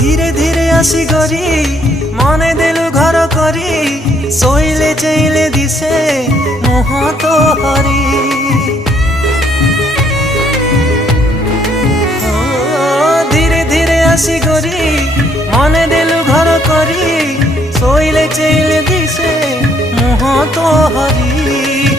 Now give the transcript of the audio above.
धीरे धीरे आसी गरी मने देलु घर करी शोइले चैले दिसे मुह तो हरी धीरे धीरे आसी गरी मने देलु घर करी शोइले चैले दिसे मुह तो हरी